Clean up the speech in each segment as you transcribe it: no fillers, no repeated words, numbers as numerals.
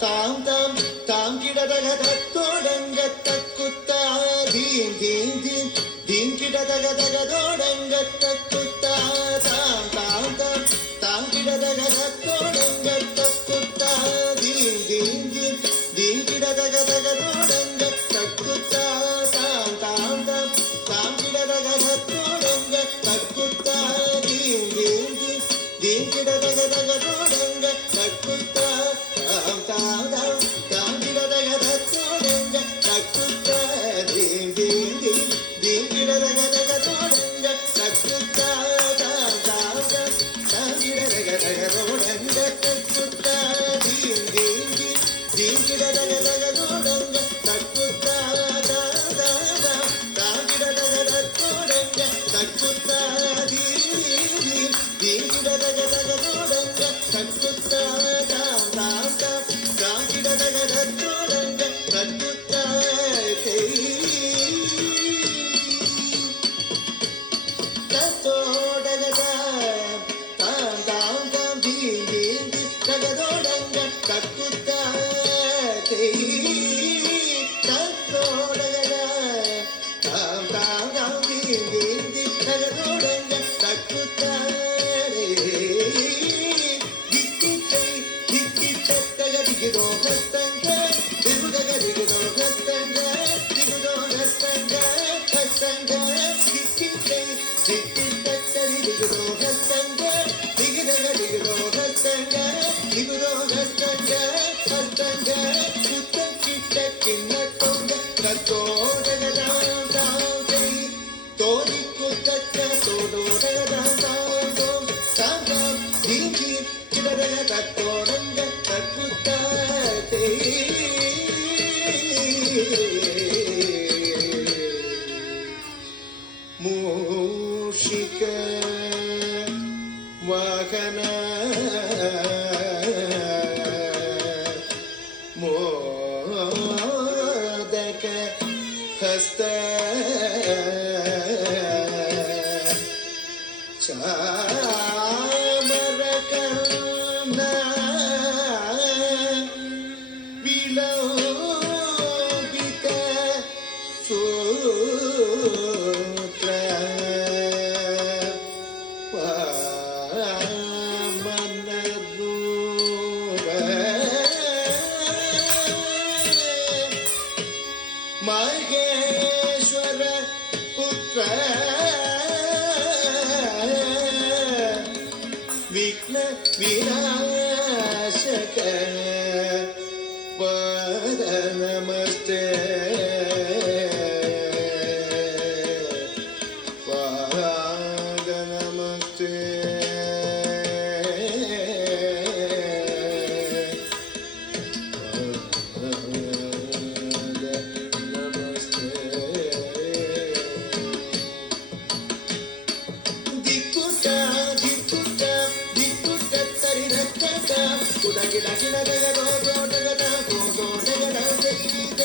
தாம் தாம் தாம் கிடதக தத்தோடங்க தக்குத்தா தீம் தீம் தீம் தீம் கிடதக தகதோடங்க தக்குத்தா தாம் தாம் தாம் தாம் கிடதக தத்தோடங்க தக்குத்தா தீம் தீம் தீம் தீம் கிடதக தகதோடங்க தக்குத்தா தாம் தாம் தாம் தாம் கிடதக தத்தோடங்க தக்குத்தா தீம் தீம் தீம் தீம் கிடதக தகதோடங்க தக்குத்தா தாம் தாம் தாம் தாம் கிடதக தத்தோடங்க தக்குத்தா தீம் தீம் தீம் தீம் கிடதக தகதோடங்க தக்குத்தா தாம் தாம் தாம் தாம் கிடதக தகதோடங்க தக்குத்தா தீம் தீம் தீம் தீம் கிடதக தகதோடங்க தக்குத்தா தாம் தாம் தாம் தாம் கிடதக தத்தோடங்க தக்குத்தா தீம் தீம் தீம் கிடதக தகதோடங்க தக்குத்தா தாம் தாம் தாம் தாம் கிடதக தத்தோடங்க தக்குத்தா தத்தோடக தாம் தாம் தாம் தீம் தீம் தீம் தகதோடங்க தக்குத்தா தத்தோடக தாம் தாம் தாம் தீம் தீம் தீம் தகதோடங்க தக்குத்தா மூஷிக வாகன மோதக ಹಸ್ತ ಚಾಮರಕರ್ಣ ವಿಲೋಕಿತ ಸೂತ್ರ ಮಹೇಶ್ವರ ಪುತ್ರ ವಿಘ್ನ ವಿನಾಶಕ ಪದ ನಮಸ್ತೆ ಪಾದ ನಮಸ್ತೆ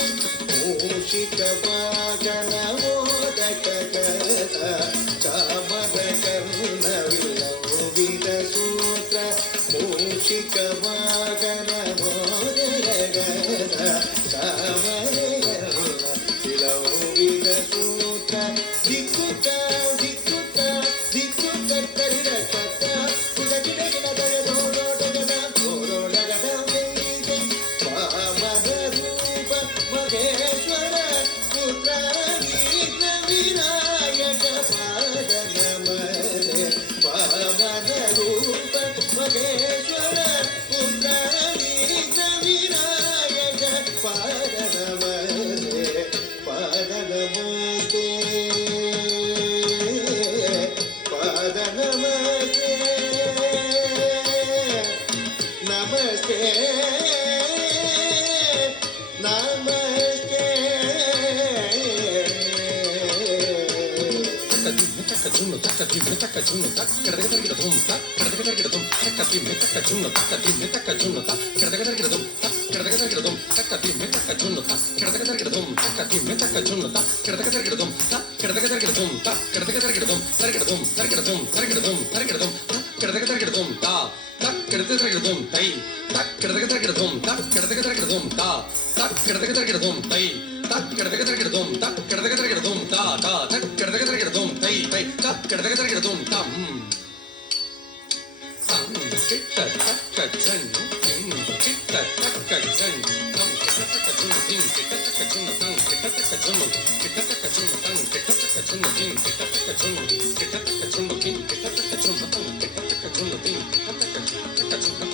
ಮೂಷಿಕ ವಾಗನ ಮೋದಕ ಚಾಮರ ಕರ್ಣ ವಿಲೋಕಿತ ಸೂತ್ರ ಮೂಷಿಕ ವಾಗನ ಮೋದಕ ಚಾಮರ ಕರ್ಣ ವಿಲೋಕಿತ ಸೂತ್ರ ದಿಕ್ಕುತ ದಿಕ್ಕುತ ದಿಕ್ಕುತ ಕರಿರಕತ ಕುದಗಿಡಗಿನ ದಯದೋಡೋಡಗದ ಗೋಡೋಡಗದ ಪಾಮದ ರೂಪ ಮಹೇಶ್ವರ ಪುತ್ರ ವಿಘ್ನ ವಿನಾಯಕ ಪಾದ ನಮದೆ ಪಾಮದ ರೂಪ ಮಹೇಶ್ವರ ಪುತ್ರ ವಿಘ್ನ ವಿನಾಯಕ ಪಾದ ನಮದೆ ಪಾದ ನಮಸ್ತೆ ಪಾದ ನಮಸ್ತೆ ನಮಸ್ತೆ ನಮಸ್ತೆ Takajuno, takajuno, takajuno, takajuno, takajuno, takajuno, takajuno, takajuno, takajuno, takajuno, takajuno, takajuno, takajuno, takajuno, தம் தை தக்கடதக தரகிடதும் தக்கடதக தரகிடதும் தா தக்கடதக தரகிடதும் தை தக்கடதக தரகிடதும் தக்கடதக தரகிடதும் தா தா தக்கடதக தரகிடதும் தை தை தக்கடதக தரகிடதும் தம் தம் கிட்ட தக்க சன் கிட்ட தக்க சன் தம் கிட்ட தக்க சுன் தின் கிட்ட தக்க சுன் தம் கிட்ட தக்க சுன் கிட்ட தக்க சுன் தம் கிட்ட தக்க சுன் தின் கிட்ட தக்க சுன் கிட்ட தக்க சுன் தின் கிட்ட தக்க சுன் தம் கிட்ட தக்க சுன் தின் கிட்ட தக்க சுன்